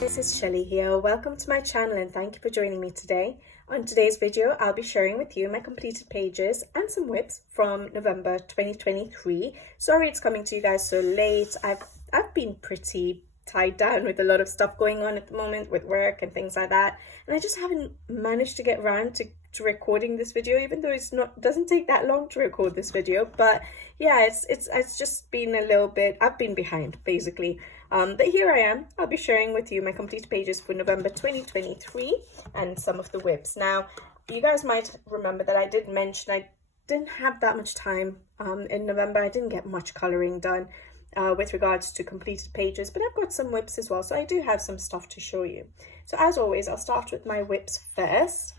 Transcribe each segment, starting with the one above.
guys, it's Shelly here. Welcome to my channel and thank you for joining me today. On today's video, I'll be sharing with you my completed pages and some whips from November 2023. Sorry it's coming to you guys so late. I've been pretty tied down with a lot of stuff going on at the moment with work and things like that, and I just haven't managed to get around to recording this video, even though doesn't take that long to record this video. But yeah, it's just been a little bit, I've been behind basically. But here I am. I'll be sharing with you my complete pages for November 2023 and some of the whips. Now, you guys might remember that I did mention I didn't have that much time in November. I didn't get much colouring done with regards to completed pages, but I've got some whips as well, so I do have some stuff to show you. So as always, I'll start with my whips first.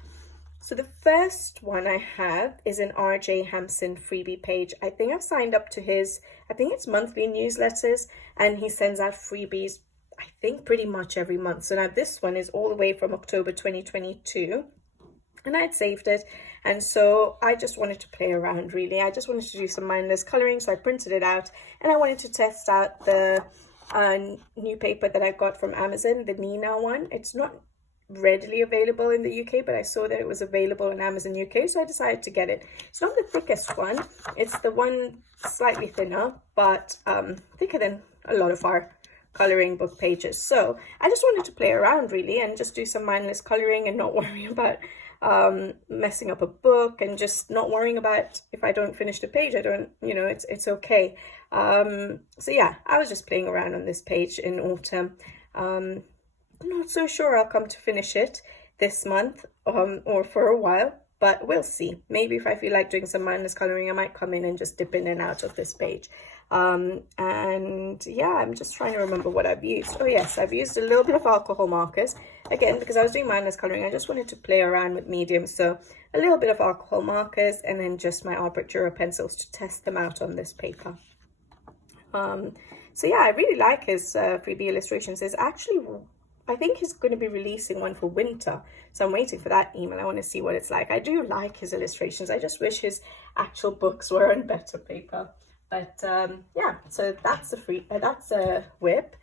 So the first one I have is an RJ Hamson freebie page. I think I've signed up to his, I think it's monthly newsletters, and he sends out freebies, I think pretty much every month. So now this one is all the way from October 2022, and I'd saved it. And so I just wanted to play around really. I just wanted to do some mindless coloring, so I printed it out, and I wanted to test out the new paper that I got from Amazon, the Nina one. It's not readily available in the UK, but I saw that it was available in Amazon UK, so I decided to get it. It's not the thickest one, it's the one slightly thinner, but thicker than a lot of our coloring book pages. So I just wanted to play around really and just do some mindless coloring and not worry about messing up a book, and just not worrying about if I don't finish the page, I don't, you know, it's okay. So yeah, I was just playing around on this page in autumn. I'm not so sure I'll come to finish it this month or for a while, but we'll see. Maybe if I feel like doing some mindless coloring, I might come in and just dip in and out of this page. And yeah, I'm just trying to remember what I've used. Oh yes, I've used a little bit of alcohol markers. Again, because I was doing mindless coloring, I just wanted to play around with mediums. So a little bit of alcohol markers and then just my Art Brick Dura pencils to test them out on this paper. So yeah, I really like his freebie illustrations. There's actually, I think he's going to be releasing one for winter, so I'm waiting for that email. I want to see what it's like. I do like his illustrations. I just wish his actual books were on better paper. But yeah, so that's a whip.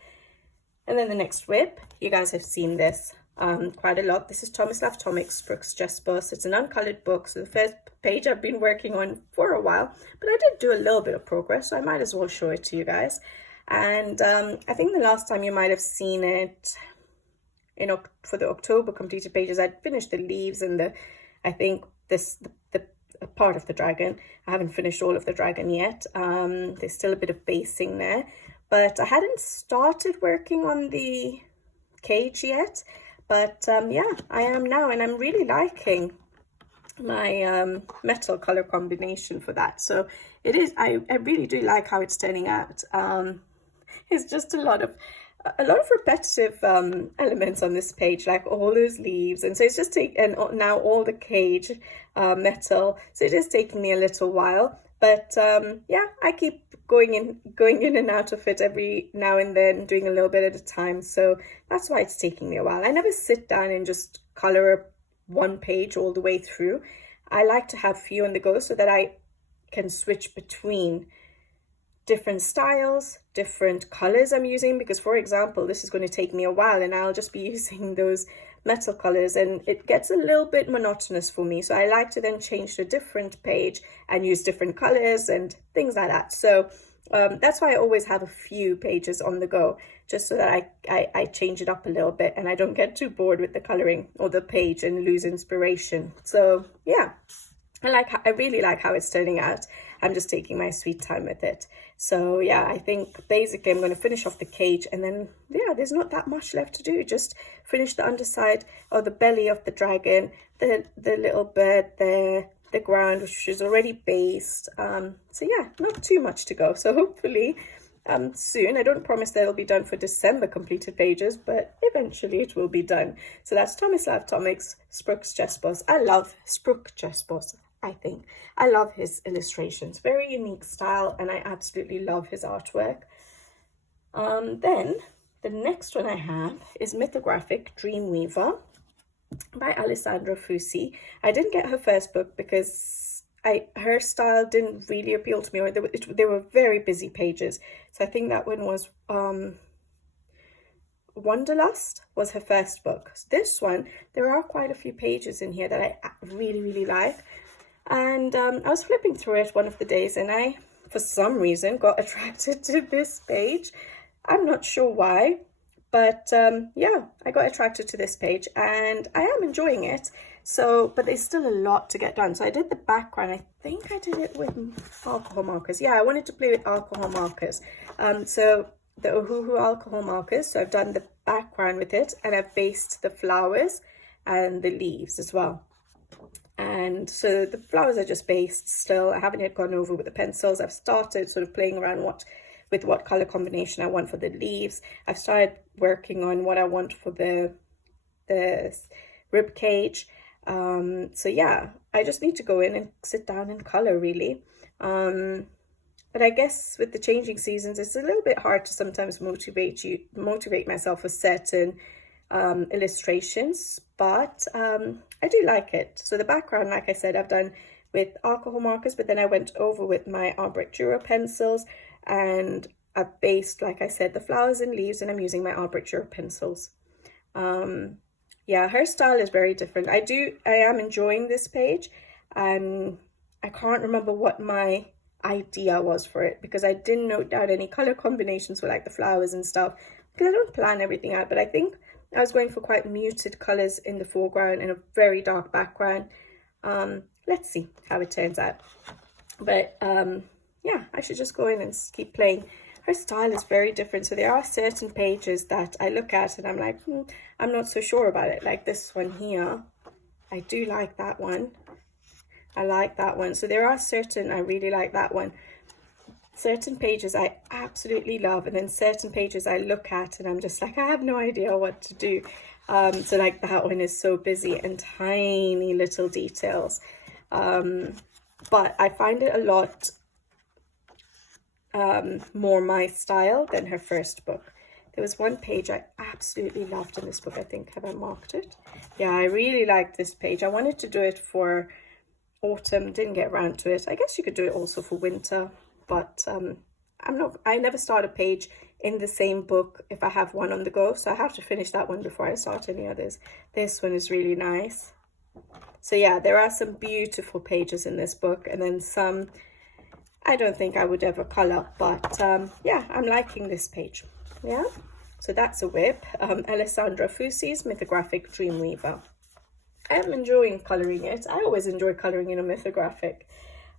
And then the next whip, you guys have seen this quite a lot. This is Tomislav Tomic's Brooks Just Bus. It's an uncolored book, so the first page I've been working on for a while, but I did do a little bit of progress, so I might as well show it to you guys. And I think the last time you might have seen it, for the October completed pages, I'd finished the leaves and the part of the dragon. I haven't finished all of the dragon yet. There's still a bit of basing there, but I hadn't started working on the cage yet. But yeah, I am now, and I'm really liking my metal color combination for that. So it is, I really do like how it's turning out. It's just a lot of repetitive elements on this page, like all those leaves, and so it's just now all the cage metal, so it is taking me a little while, but yeah, I keep going in and out of it every now and then, doing a little bit at a time, so that's why it's taking me a while. I never sit down and just color one page all the way through. I like to have few on the go so that I can switch between different styles, different colors I'm using, because for example, this is going to take me a while and I'll just be using those metal colors and it gets a little bit monotonous for me. So I like to then change to a different page and use different colors and things like that. So that's why I always have a few pages on the go, just so that I change it up a little bit and I don't get too bored with the coloring or the page and lose inspiration. So yeah, I really like how it's turning out. I'm just taking my sweet time with it. So yeah, I think basically I'm going to finish off the cage, and then yeah, there's not that much left to do. Just finish the underside or the belly of the dragon, the little bird there, the ground, which is already based. So yeah, not too much to go. So hopefully soon, I don't promise that it'll be done for December completed pages, but eventually it will be done. So that's Tomislav Tomic's Brooks Just Bus. I love Brooks Just Bus. I love his illustrations, very unique style, and I absolutely love his artwork. Then the next one I have is Mythographic Dreamweaver by Alixandra Foisy. I didn't get her first book because her style didn't really appeal to me, or they were very busy pages. So I think that one was Wanderlust was her first book. So this one, there are quite a few pages in here that I really, really like. And I was flipping through it one of the days, and I, for some reason, got attracted to this page. I'm not sure why, but yeah, I got attracted to this page and I am enjoying it. So, but there's still a lot to get done. So I did the background. I think I did it with alcohol markers. Yeah, I wanted to play with alcohol markers. So the Ohuhu alcohol markers. So I've done the background with it, and I've based the flowers and the leaves as well. And so the flowers are just based still. I haven't yet gone over with the pencils. I've started sort of playing around with what color combination I want for the leaves. I've started working on what I want for the rib cage. So yeah, I just need to go in and sit down and color really. But I guess with the changing seasons, it's a little bit hard to sometimes motivate myself with certain illustrations, but I do like it. So the background, like I said, I've done with alcohol markers, but then I went over with my Albrecht Dürer pencils, and I've based, like I said, the flowers and leaves, and I'm using my Albrecht Dürer pencils. Yeah, her style is very different. I am enjoying this page, and I can't remember what my idea was for it, because I didn't note down any color combinations for like the flowers and stuff, because I don't plan everything out. But I think I was going for quite muted colors in the foreground and a very dark background. Let's see how it turns out. But yeah, I should just go in and keep playing. Her style is very different. So there are certain pages that I look at and I'm like, I'm not so sure about it. Like this one here, I do like that one. I like that one. So there are certain, I really like that one. Certain pages I absolutely love, and then certain pages I look at and I'm just like, I have no idea what to do. So like that one is so busy and tiny little details. But I find it a lot more my style than her first book. There was one page I absolutely loved in this book. I think, have I marked it? Yeah, I really liked this page. I wanted to do it for autumn, didn't get around to it. I guess you could do it also for winter, but I never start a page in the same book if I have one on the go, so I have to finish that one before I start any others. This one is really nice. So yeah, there are some beautiful pages in this book, and then some I don't think I would ever color, but yeah, I'm liking this page. Yeah, so that's a whip. Alixandra Foisy's Mythographic Dreamweaver. I am enjoying colouring it. I always enjoy colouring in a mythographic.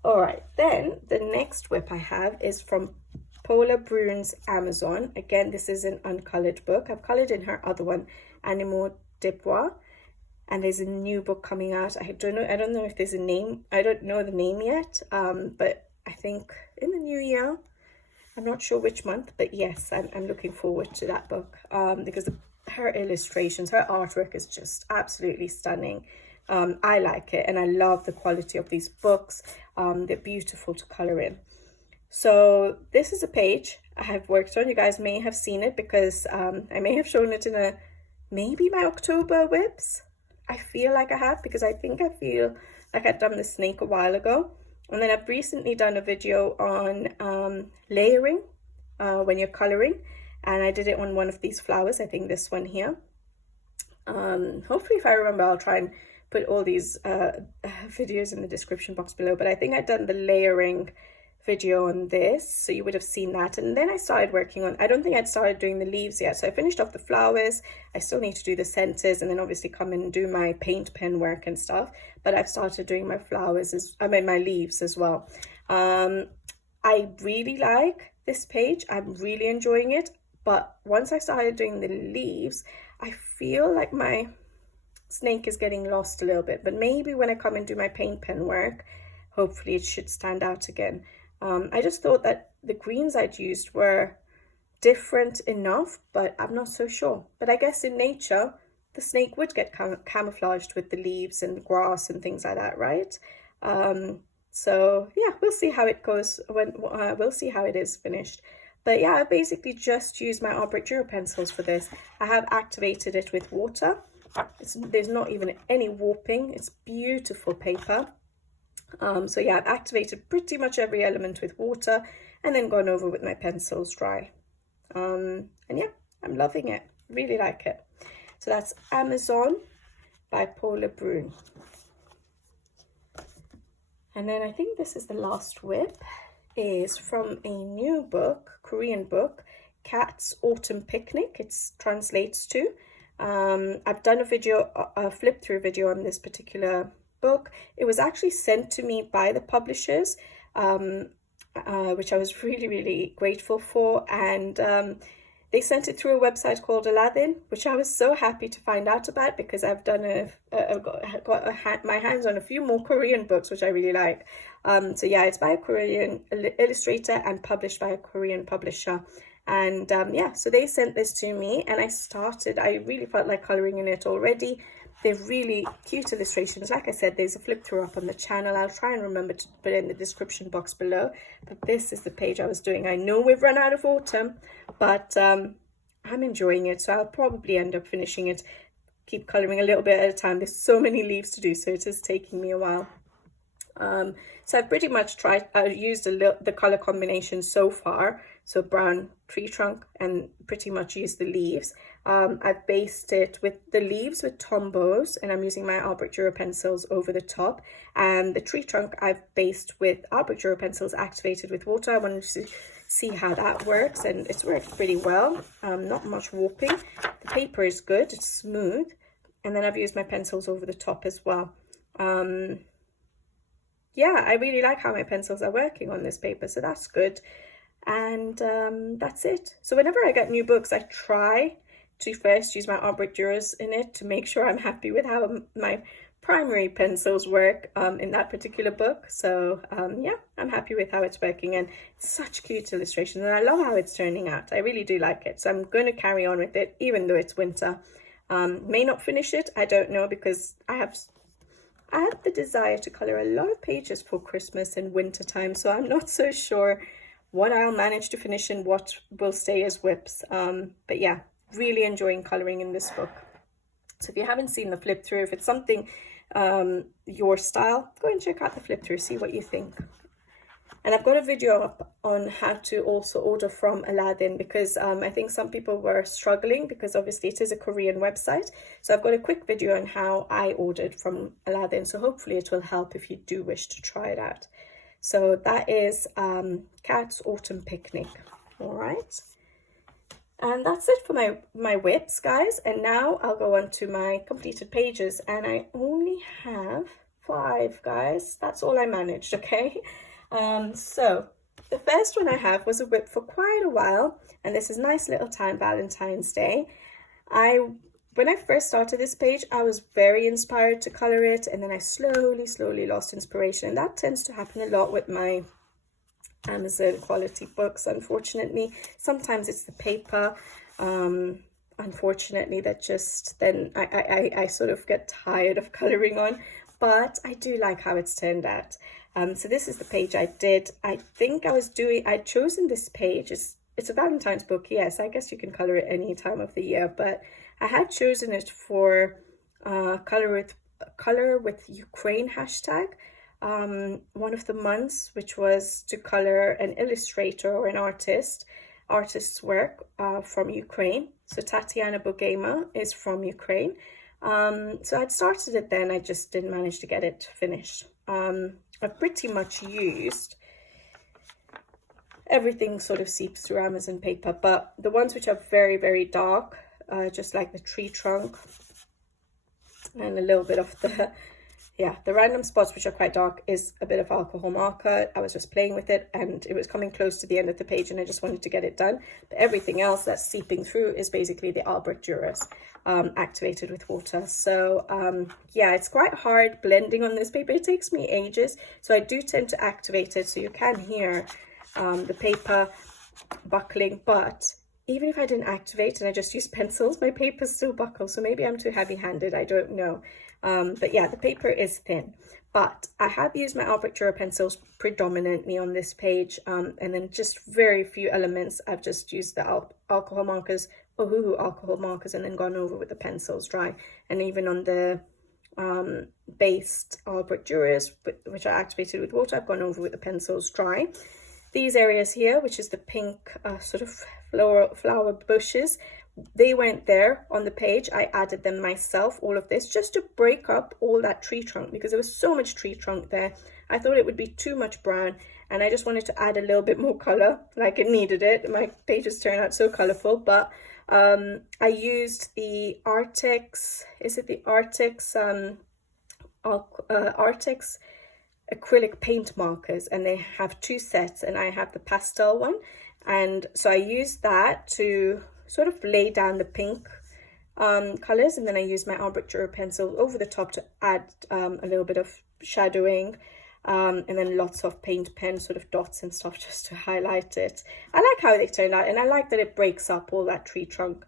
All right, then the next whip I have is from Paula Bruns Amazon. Again, this is an uncoloured book. I've coloured in her other one, Animaux de Bois, and there's a new book coming out. I don't know if there's a name. I don't know the name yet, but I think in the new year. I'm not sure which month, but yes, I'm looking forward to that book because her illustrations, her artwork is just absolutely stunning. I like it, and I love the quality of these books. They're beautiful to color in. So this is a page I have worked on. You guys may have seen it because I may have shown it in maybe my October whips. I feel like I have, because I feel like I'd done the snake a while ago. And then I've recently done a video on layering when you're coloring, and I did it on one of these flowers. I think this one here. Hopefully, if I remember, I'll try and put all these videos in the description box below. But I think I'd done the layering video on this, so you would have seen that. And then I started working on, I don't think I'd started doing the leaves yet, so I finished off the flowers. I still need to do the centers, and then obviously come and do my paint pen work and stuff. But I've started doing my flowers, my leaves as well. I really like this page. I'm really enjoying it. But once I started doing the leaves, I feel like my snake is getting lost a little bit. But maybe when I come and do my paint pen work, hopefully it should stand out again. I just thought that the greens I'd used were different enough, but I'm not so sure. But I guess in nature, the snake would get camouflaged with the leaves and grass and things like that, right? So yeah, we'll see how it goes when we'll see how it is finished. But yeah, I basically just used my Albrecht Dürer pencils for this. I have activated it with water. There's not even any warping. It's beautiful paper. So yeah, I've activated pretty much every element with water and then gone over with my pencils dry. And yeah, I'm loving it. really like it. So that's Amazon by Bruns. And then I think this is the last whip, is from a new book, Korean book, Cat's Autumn Picnic, it translates to. I've done a video, a flip through video on this particular book. It was actually sent to me by the publishers, which I was really grateful for, and they sent it through a website called Aladdin, which I was so happy to find out about, because I've done got my hands on a few more Korean books, which I really like. So yeah, it's by a Korean illustrator and published by a Korean publisher. And yeah, so they sent this to me, and I really felt like coloring in it already. They're really cute illustrations. Like I said, there's a flip through up on the channel. I'll try and remember to put it in the description box below. But this is the page I was doing. I know we've run out of autumn, but I'm enjoying it. So I'll probably end up finishing it, keep coloring a little bit at a time. There's so many leaves to do, so it is taking me a while. So I've pretty much used the color combination so far. So brown tree trunk, and pretty much used the leaves. I've based it with the leaves with Tombows, and I'm using my Albrecht Dürer pencils over the top. And the tree trunk I've based with Albrecht Dürer pencils activated with water. I wanted to see how that works, and it's worked pretty well. Not much warping. The paper is good, it's smooth. And then I've used my pencils over the top as well. Yeah, I really like how my pencils are working on this paper, so that's good. And that's it. So whenever I get new books, I try to first use my Albrecht Dürers in it to make sure I'm happy with how my primary pencils work in that particular book. So yeah, I'm happy with how it's working, and such cute illustrations, and I love how it's turning out. I really do like it, so I'm going to carry on with it even though it's winter. May not finish it, I don't know, because I have the desire to color a lot of pages for Christmas and winter time, so I'm not so sure what I'll manage to finish and what will stay as whips. But yeah, really enjoying coloring in this book. So if you haven't seen the flip through, if it's something your style, go and check out the flip through, see what you think. And I've got a video up on how to also order from Aladdin, because I think some people were struggling, because obviously it is a Korean website. So I've got a quick video on how I ordered from Aladdin, so hopefully it will help if you do wish to try it out. So that is Cat's Autumn Picnic. All right, and that's it for my whips, guys. And now I'll go on to my completed pages, and I only have 5, guys. That's all I managed, okay? So the first one I have was a whip for quite a while, and this is Nice Little Town Valentine's Day. When I first started this page, I was very inspired to color it, and then I slowly lost inspiration. And that tends to happen a lot with my Amazon quality books, unfortunately. Sometimes it's the paper, unfortunately, that just then I sort of get tired of coloring on, but I do like how it's turned out. So this is the page I did. I think I'd chosen this page. It's a Valentine's book, yes. I guess you can color it any time of the year, but I had chosen it for color with Ukraine hashtag, one of the months, which was to color an illustrator or an artist's work from Ukraine. So Tatiana Bogema is from Ukraine. So I'd started it then, I just didn't manage to get it finished. I've pretty much used everything, sort of seeps through Amazon paper, but the ones which are very dark, just like the tree trunk, and a little bit of the random spots which are quite dark is a bit of alcohol marker. I was just playing with it, and it was coming close to the end of the page, and I just wanted to get it done. But everything else that's seeping through is basically the Albrecht Dürers activated with water. So yeah, it's quite hard blending on this paper. It takes me ages, so I do tend to activate it, so you can hear the paper buckling. But even if I didn't activate and I just used pencils, my paper still buckles. So maybe I'm too heavy-handed, I don't know. But yeah, the paper is thin. But I have used my Albrecht Dürer pencils predominantly on this page, and then just very few elements. I've just used the alcohol markers, and then gone over with the pencils dry. And even on the based Albrecht Dürers, which are activated with water, I've gone over with the pencils dry. These areas here, which is the pink sort of flower bushes, they weren't there on the page. I added them myself, all of this, just to break up all that tree trunk, because there was so much tree trunk there. I thought it would be too much brown, and I just wanted to add a little bit more color, like it needed it. My pages turned out so colorful, but I used the Artex, is it the Artex, Artex acrylic paint markers, and they have 2 sets, and I have the pastel one, and so I used that to sort of lay down the pink colors, and then I used my arbitrary pencil over the top to add a little bit of shadowing, and then lots of paint pen sort of dots and stuff just to highlight it. I like how they turned out, and I like that it breaks up all that tree trunk.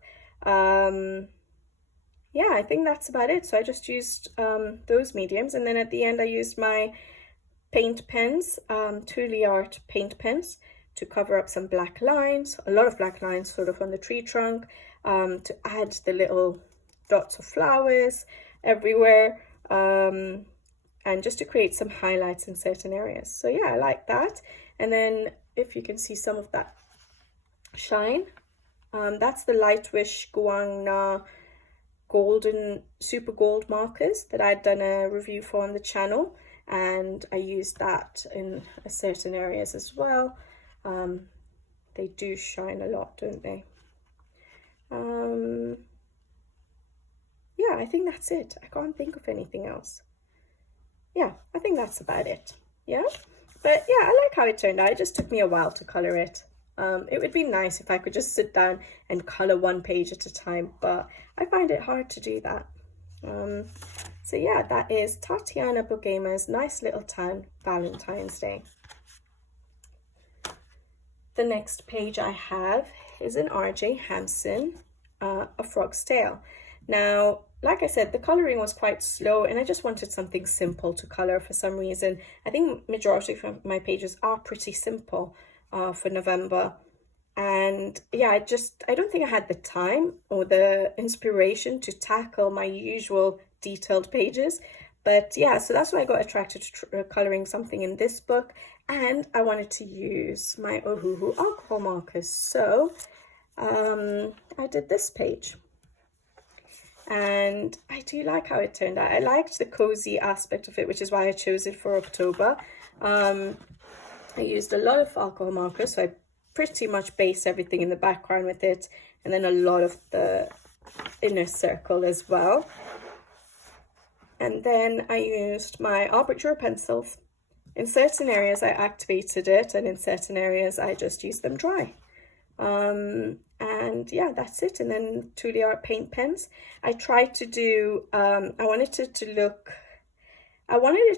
Yeah, I think that's about it. So I just used those mediums, and then at the end I used my paint pens, Truly Art paint pens, to cover up some black lines, a lot of black lines sort of on the tree trunk, to add the little dots of flowers everywhere, and just to create some highlights in certain areas. So yeah, I like that. And then if you can see some of that shine, that's the Light Wish Guangna golden super gold markers that I'd done a review for on the channel, and I used that in certain areas as well. They do shine a lot, don't they? Yeah, I think that's it. I can't think of anything else. Yeah, I think that's about it. Yeah, but yeah, I like how it turned out. It just took me a while to color it. It would be nice if I could just sit down and color one page at a time, but I find it hard to do that. So yeah, that is Tatiana Bogamer's Nice Little Town Valentine's Day. The next page I have is an RJ Hamson, A Frog's Tale. Now, like I said, the coloring was quite slow, and I just wanted something simple to color for some reason. I think majority of my pages are pretty simple for November. And yeah, I don't think I had the time or the inspiration to tackle my usual detailed pages. But yeah, so that's why I got attracted to coloring something in this book, and I wanted to use my Ohuhu alcohol markers. So I did this page, and I do like how it turned out. I liked the cozy aspect of it, which is why I chose it for October. I used a lot of alcohol markers, so I pretty much based everything in the background with it, and then a lot of the inner circle as well. And then I used my arbitrary pencils. In certain areas I activated it, and in certain areas I just used them dry. And yeah, that's it. And then Truly Art paint pens. I tried to do, I wanted it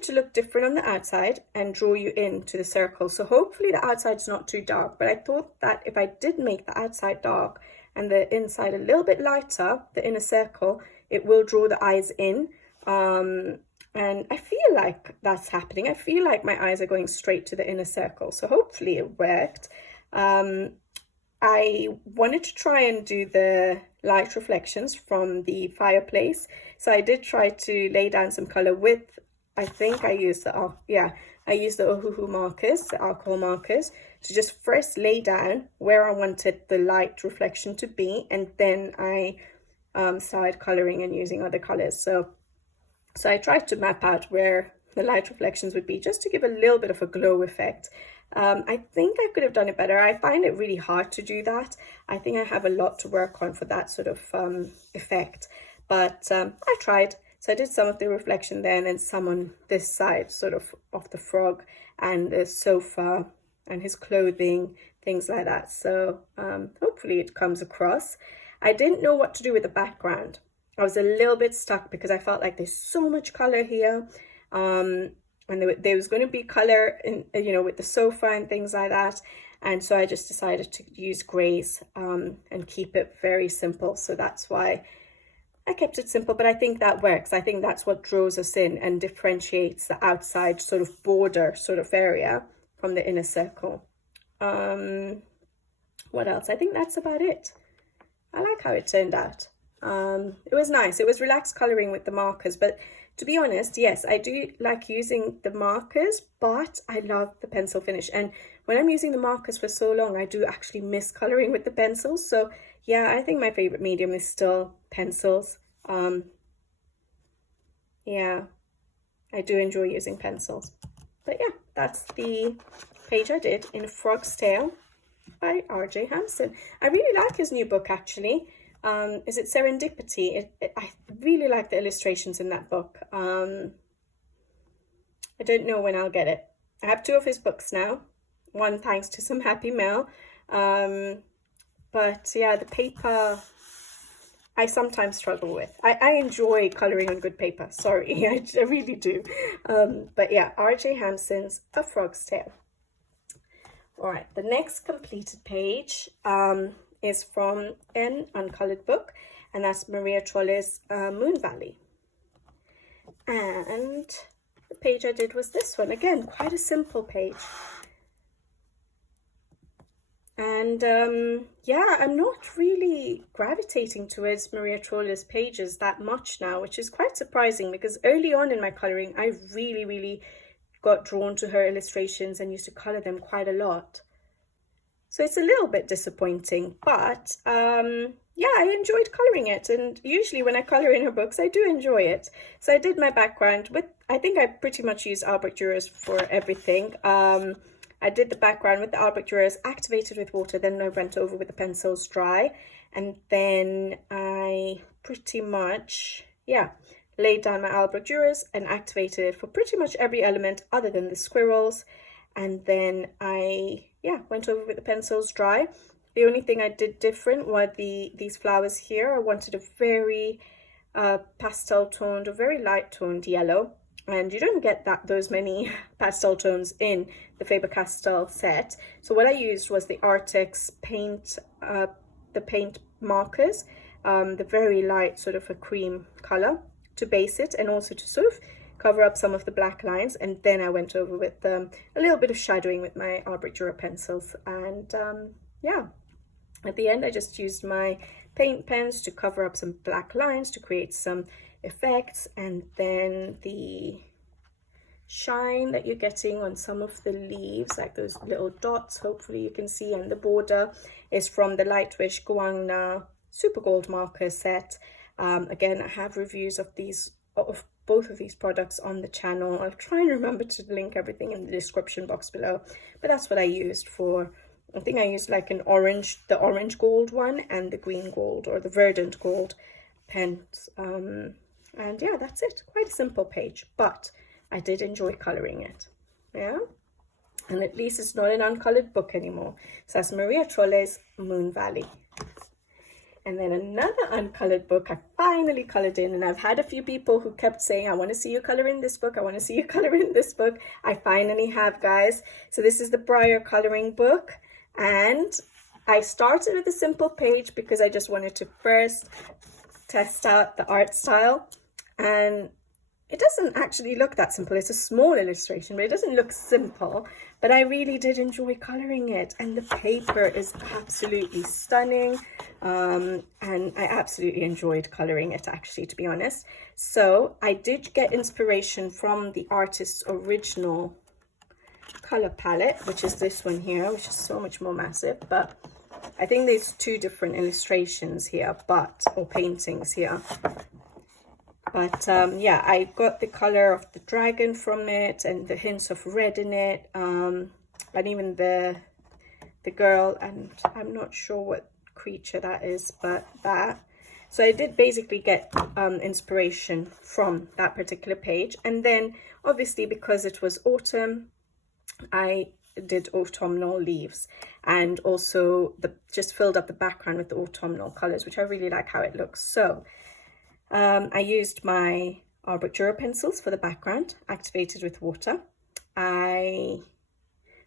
to look different on the outside and draw you into the circle. So hopefully the outside's not too dark, but I thought that if I did make the outside dark and the inside a little bit lighter, the inner circle, it will draw the eyes in. And I feel like that's happening. I feel like my eyes are going straight to the inner circle. So hopefully it worked. I wanted to try and do the light reflections from the fireplace. So I did try to lay down some color with, I think I used the Ohuhu markers, the alcohol markers, to just first lay down where I wanted the light reflection to be, and then I started coloring and using other colors. So I tried to map out where the light reflections would be, just to give a little bit of a glow effect. I think I could have done it better. I find it really hard to do that. I think I have a lot to work on for that sort of effect, but I tried. So I did some of the reflection there, and then some on this side sort of the frog and the sofa and his clothing, things like that. So hopefully it comes across. I didn't know what to do with the background. I was a little bit stuck because I felt like there's so much color here, and there was going to be color in, with the sofa and things like that. And so I just decided to use grays and keep it very simple. So that's why I kept it simple, but I think that works. I think that's what draws us in and differentiates the outside sort of border sort of area from the inner circle. What else? I think that's about it. I like how it turned out. It was nice. It was relaxed coloring with the markers, but to be honest, yes, I do like using the markers, but I love the pencil finish. And when I'm using the markers for so long, I do actually miss coloring with the pencils. So yeah, I think my favorite medium is still pencils. Yeah, I do enjoy using pencils. But yeah, that's the page I did in Frog's Tale by R.J. Hamson. I really like his new book, actually. Is it Serendipity? I really like the illustrations in that book. I don't know when I'll get it. I have 2 of his books now. One thanks to some happy mail. But yeah, the paper I sometimes struggle with. I enjoy colouring on good paper. Sorry, I really do. But yeah, R.J. Hamson's A Frog's Tale. All right, the next completed page is from an uncoloured book, and that's Maria Trollis' Moon Valley. And the page I did was this one. Again, quite a simple page. And yeah, I'm not really gravitating towards Maria Trollis' pages that much now, which is quite surprising, because early on in my colouring, I really got drawn to her illustrations and used to colour them quite a lot. So it's a little bit disappointing, but yeah, I enjoyed colouring it. And usually when I colour in her books, I do enjoy it. So I did my background with, I think I pretty much use Albrecht Dürer's for everything. I did the background with the Albrecht Dürer's, activated with water, then I went over with the pencils dry. And then I pretty much, yeah, laid down my Albrecht Dürer's and activated it for pretty much every element other than the squirrels. And then I, yeah, went over with the pencils dry. The only thing I did different were these flowers here. I wanted a very pastel toned, a very light toned yellow. And you don't get those many pastel tones in the Faber-Castell set. So what I used was the Artex paint, the paint markers, the very light sort of a cream color to base it, and also to sort of cover up some of the black lines. And then I went over with a little bit of shadowing with my Albrecht Dürer pencils. And yeah, at the end I just used my paint pens to cover up some black lines to create some effects. And then the shine that you're getting on some of the leaves, like those little dots, hopefully you can see, and the border is from the Lightwish Guangna Super Gold marker set. Again, I have reviews of both of these products on the channel. I'll try and remember to link everything in the description box below, but that's what I used for. I think I used like the orange gold one and the green gold, or the verdant gold pens. And yeah, that's it. Quite a simple page, but I did enjoy colouring it. Yeah, and at least it's not an uncoloured book anymore. So that's Maria Trollis' Moon Valley. And then another uncoloured book I finally coloured in, and I've had a few people who kept saying, I want to see you colour in this book, I want to see you colour in this book. I finally have, guys. So this is the Brier colouring book, and I started with a simple page because I just wanted to first test out the art style. And it doesn't actually look that simple. It's a small illustration, but it doesn't look simple. But I really did enjoy colouring it, and the paper is absolutely stunning. And I absolutely enjoyed colouring it, actually, to be honest. So I did get inspiration from the artist's original colour palette, which is this one here, which is so much more massive. But I think there's 2 different illustrations here, or paintings here. But yeah, I got the color of the dragon from it, and the hints of red in it, and even the girl, and I'm not sure what creature that is, but that. So I did basically get inspiration from that particular page. And then obviously, because it was autumn, I did autumnal leaves, and also just filled up the background with the autumnal colors, which I really like how it looks. So I used my Albrecht Dürer pencils for the background, activated with water. I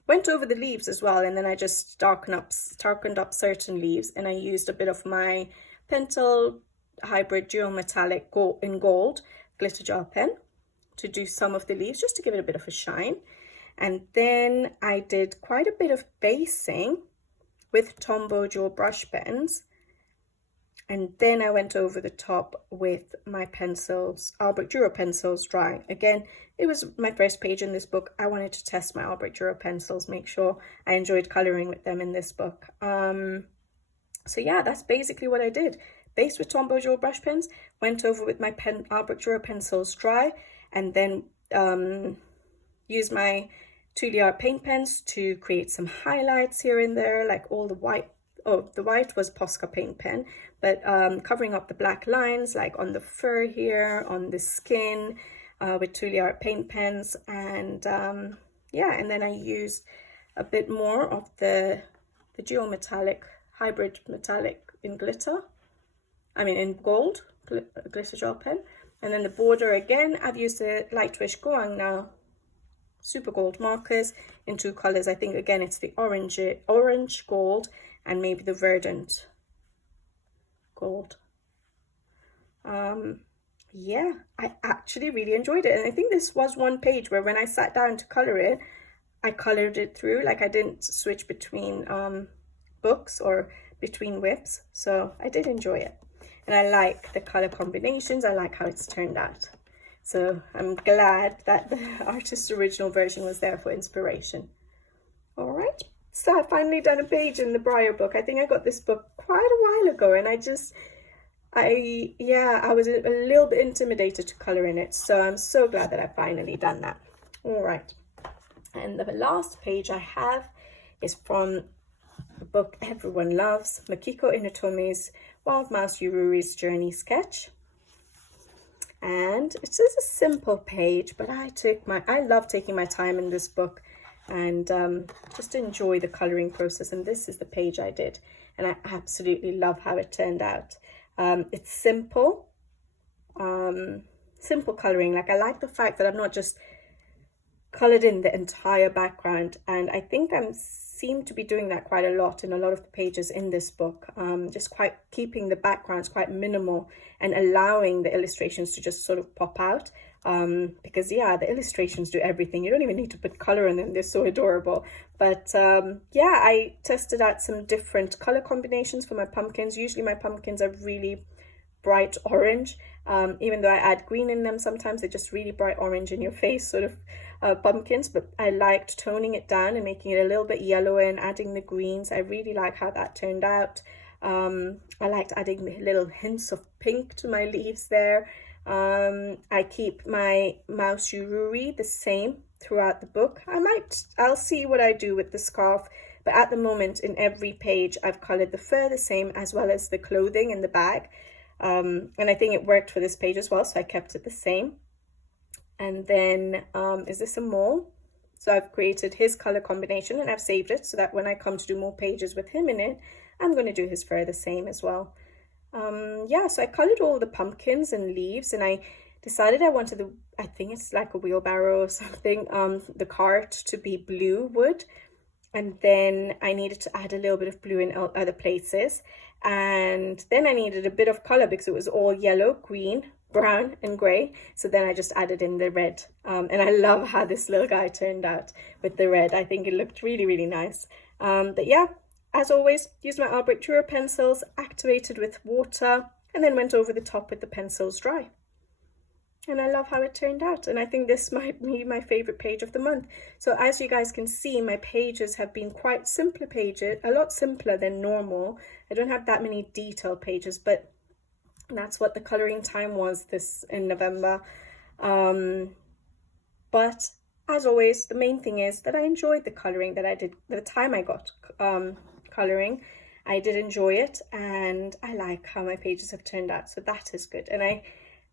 went over the leaves as well, and then I just darkened up certain leaves, and I used a bit of my Pentel Hybrid Dual Metallic in gold glitter gel pen to do some of the leaves, just to give it a bit of a shine. And then I did quite a bit of basing with Tombow dual brush pens. And then I went over the top with my pencils, Albrecht Dürer pencils dry. Again, it was my first page in this book. I wanted to test my Albrecht Dürer pencils, make sure I enjoyed coloring with them in this book. So yeah, that's basically what I did. Based with Tombow Joe brush pens, went over with my Albrecht Dürer pencils dry, and then used my Tuliar paint pens to create some highlights here and there, like all the white. Oh, the white was Posca paint pen, but covering up the black lines, like on the fur here, on the skin, with Tuliar paint pens. And yeah, and then I used a bit more of the geometallic, hybrid metallic in glitter. I mean in gold, glitter gel pen. And then the border again, I've used the Lightwish Goang now super gold markers in two colors. I think again it's the orange gold and maybe the verdant gold. Yeah, I actually really enjoyed it, and I think this was one page where when I sat down to color it, I colored it through. Like I didn't switch between books or between whips, so I did enjoy it, and I like the color combinations. I like how it's turned out, so I'm glad that the artist's original version was there for inspiration. All right, so I've finally done a page in the Brier book. I think I got this book quite a while ago, and I was a little bit intimidated to color in it, so I'm so glad that I've finally done that. All right, and the last page I have is from the book everyone loves, Makiko Inotome's Wild Mouse Yuri's Journey Sketch. And it's just a simple page, but I love taking my time in this book and just enjoy the coloring process. And this is the page I did, and I absolutely love how it turned out. It's simple, simple coloring. Like I like the fact that I've not just colored in the entire background, and I think I seem to be doing that quite a lot in a lot of the pages in this book, just quite keeping the backgrounds quite minimal and allowing the illustrations to just sort of pop out, because yeah, the illustrations do everything. You don't even need to put color in them, they're so adorable. But yeah, I tested out some different color combinations for my pumpkins. Usually my pumpkins are really bright orange, even though I add green in them sometimes. They're just really bright orange in your face sort of pumpkins, but I liked toning it down and making it a little bit yellower and adding the greens. I really like how that turned out. I liked adding little hints of pink to my leaves there. I keep my mouse Yuri the same throughout the book. I'll see what I do with the scarf, but at the moment in every page I've colored the fur the same as well as the clothing in the bag. And I think it worked for this page as well, so I kept it the same. And then is this a mole? So I've created his color combination and I've saved it so that when I come to do more pages with him in it, I'm going to do his fur the same as well. Yeah, so I colored all the pumpkins and leaves, and I decided I wanted I think it's like a wheelbarrow or something, the cart to be blue wood. And then I needed to add a little bit of blue in other places. And then I needed a bit of color because it was all yellow, green, brown and gray. So then I just added in the red. And I love how this little guy turned out with the red. I think it looked really, really nice. But yeah, as always, used my Albrecht Dürer pencils, activated with water, and then went over the top with the pencils dry. And I love how it turned out, and I think this might be my favorite page of the month. So as you guys can see, my pages have been quite simpler pages, a lot simpler than normal. I don't have that many detailed pages, but that's what the coloring time was in November. But as always, the main thing is that I enjoyed the coloring that I did, the time I got coloring. I did enjoy it, and I like how my pages have turned out, so that is good. And I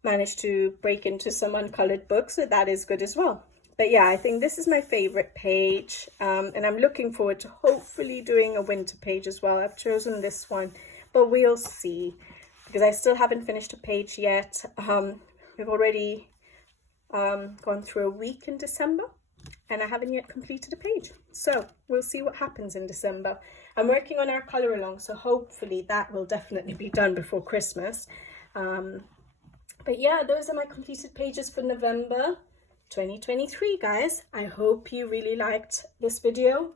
managed to break into some uncolored books, so that is good as well. But yeah, I think this is my favorite page, and I'm looking forward to hopefully doing a winter page as well. I've chosen this one, but we'll see, because I still haven't finished a page yet. We've already gone through a week in December, and I haven't yet completed a page, so we'll see what happens in December. I'm working on our color along, so hopefully that will definitely be done before Christmas. But yeah, those are my completed pages for November 2023, guys. I hope you really liked this video.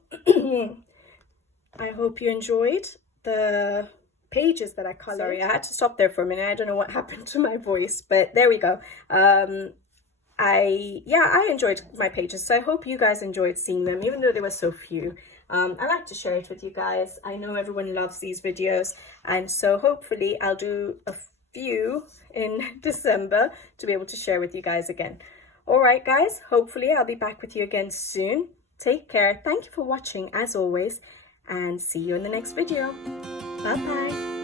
I hope you enjoyed the pages that I colored. Sorry, I had to stop there for a minute. I don't know what happened to my voice, but there we go. I enjoyed my pages, so I hope you guys enjoyed seeing them, even though there were so few. I like to share it with you guys. I know everyone loves these videos, and so hopefully I'll do a few in December to be able to share with you guys again. All right, guys, hopefully I'll be back with you again soon. Take care. Thank you for watching as always, and see you in the next video. Bye bye.